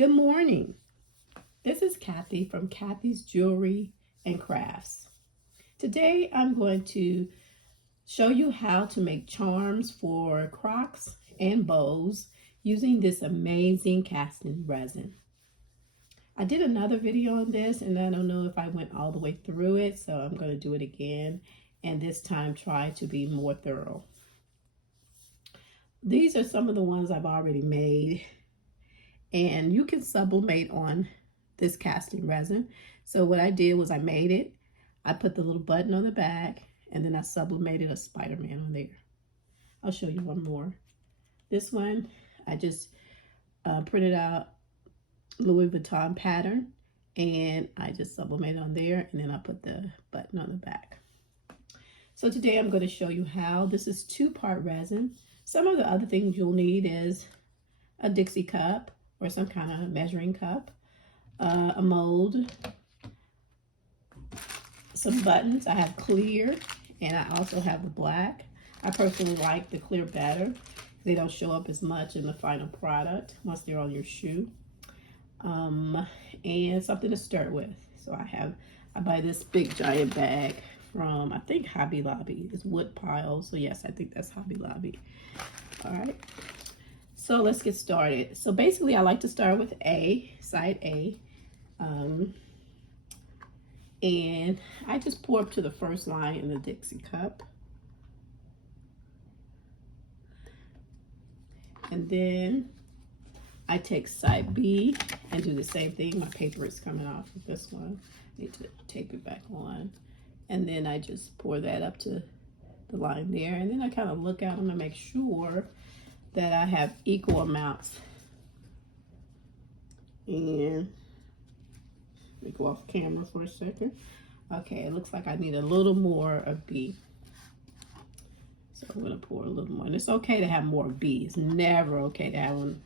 Good morning. This is Kathy from Kathy's Jewelry and Crafts. Today I'm going to show you how to make charms for crocs and bows using this amazing casting resin. I did another video on this and I don't know if I went all the way through it, so I'm going to do it again and this time try to be more thorough. These are some of the ones I've already made, and you can sublimate on this casting resin. So what I did was I made it, I put the little button on the back, and then I sublimated a Spider-Man on there. I'll show you one more. This one, I just printed out Louis Vuitton pattern, and I just sublimated on there, and then I put the button on the back. So today I'm going to show you how. This is 2-part resin. Some of the other things you'll need is a Dixie cup or some kind of measuring cup, a mold, some buttons. I have clear and I also have the black. I personally like the clear better. They don't show up as much in the final product once they're on your shoe. And something to stir with. So I buy this big giant bag from, I think, Hobby Lobby. It's wood piles. So yes, I think that's Hobby Lobby. All right. So let's get started. So basically I like to start with side A. And I just pour up to the first line in the Dixie cup. And then I take side B and do the same thing. My paper is coming off of this one. I need to tape it back on. And then I just pour that up to the line there. And then I kind of look at them to make sure that I have equal amounts. And let me go off camera for a second. Okay, it looks like I need a little more of B. So I'm gonna pour a little more. And it's okay to have more B. It's never okay to have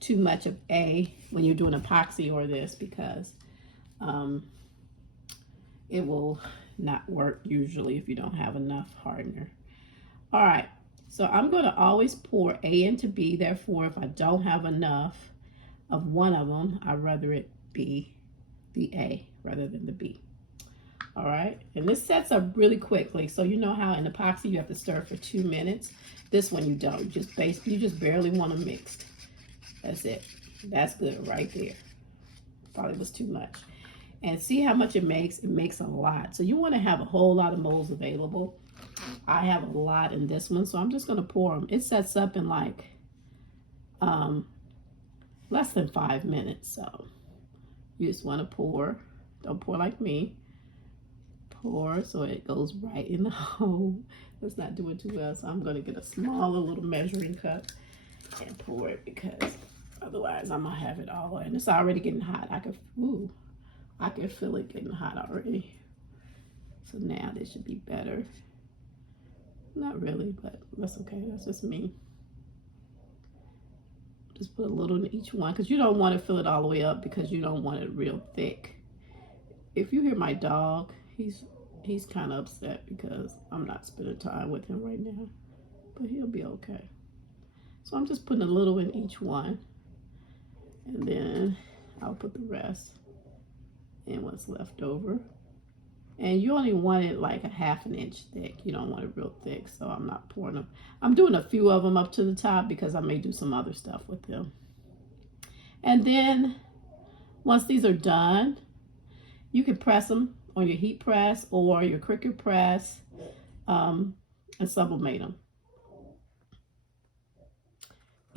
too much of A when you're doing epoxy or this, because it will not work usually if you don't have enough hardener. All right, so I'm gonna always pour A into B. Therefore, if I don't have enough of one of them, I'd rather it be the A rather than the B. All right, and this sets up really quickly. So you know how in epoxy you have to stir for 2 minutes. This one you don't. You just barely want them mixed. That's it. That's good right there. Probably was too much. And see how much it makes? It makes a lot. So you want to have a whole lot of molds available. I have a lot in this one, so I'm just going to pour them. It sets up in like less than 5 minutes. So you just want to pour. Don't pour like me. Pour so it goes right in the hole. Let's not do it too well. So I'm going to get a smaller little measuring cup and pour it, because otherwise I'm gonna have it all, and it's already getting hot. I can feel it getting hot already. So now this should be better. Not really, but that's okay. That's just me. Just put a little in each one, because you don't want to fill it all the way up, because you don't want it real thick. If you hear my dog, he's kind of upset because I'm not spending time with him right now, but he'll be okay. So I'm just putting a little in each one, and then I'll put the rest in what's left over. And you only want it like a ½ inch thick. You don't want it real thick, so I'm not pouring them. I'm doing a few of them up to the top because I may do some other stuff with them. And then once these are done, you can press them on your heat press or your Cricut press and sublimate them.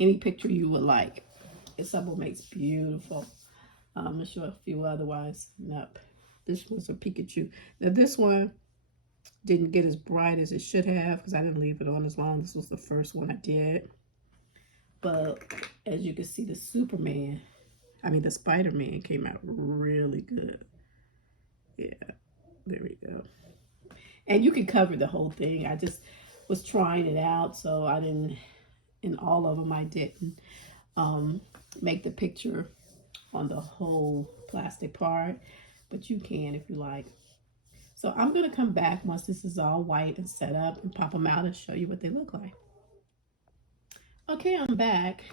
Any picture you would like. It sublimates beautiful. I'm gonna show a few otherwise. Nope. This was a Pikachu. Now this one didn't get as bright as it should have because I didn't leave it on as long. This was the first one I did. But as you can see, the Spider-Man came out really good. Yeah, there we go. And you can cover the whole thing. I just was trying it out, so I didn't. In all of them, I didn't make the picture on the whole plastic part, but you can if you like. So I'm going to come back once this is all white and set up and pop them out and show you what they look like. Okay, I'm back.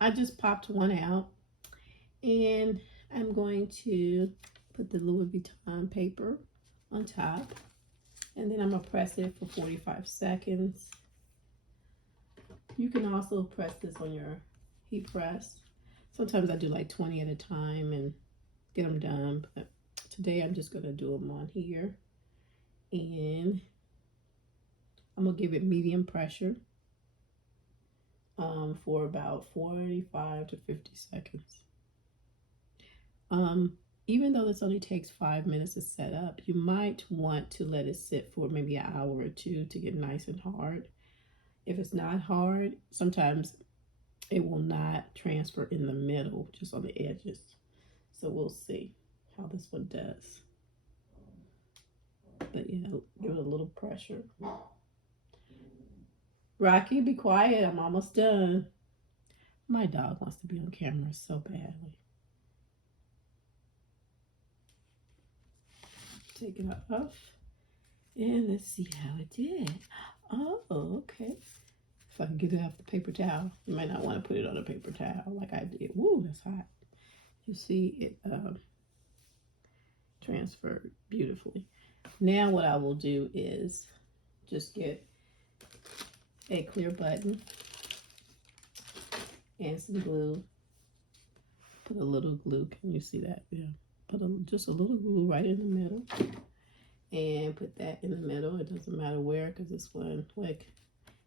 I just popped one out, And I'm going to put the Louis Vuitton paper on top, and then I'm gonna press it for 45 seconds. You can also press this on your heat press. Sometimes I do like 20 at a time and get them done, but today I'm just gonna do them on here. And I'm gonna give it medium pressure for about 45 to 50 seconds. Even though this only takes 5 minutes to set up, you might want to let it sit for maybe an hour or two to get nice and hard. If it's not hard, sometimes it will not transfer in the middle, just on the edges. So we'll see how this one does. But yeah, give it a little pressure. Rocky, be quiet. I'm almost done. My dog wants to be on camera so badly. Take it off. And let's see how it did. Oh, okay. If I can get it off the paper towel. You might not want to put it on a paper towel like I did. Woo, that's hot. You see it transferred beautifully. Now what I will do is just get a clear button and some glue. Put a little glue. Can you see that? Yeah. Put just a little glue right in the middle. And put that in the middle. It doesn't matter where, because this one, like,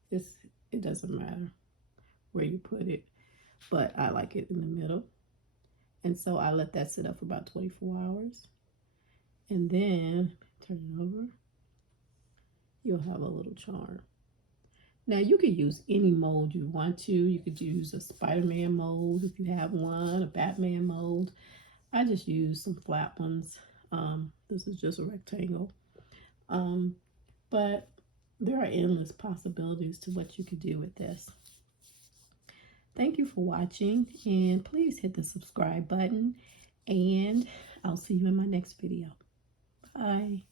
it doesn't matter where you put it. But I like it in the middle. And so I let that sit up for about 24 hours. And then, turn it over. You'll have a little charm. Now, you could use any mold you want to. You could use a Spider-Man mold if you have one, a Batman mold. I just use some flat ones. This is just a rectangle. But there are endless possibilities to what you could do with this. Thank you for watching, and please hit the subscribe button, and I'll see you in my next video. Bye.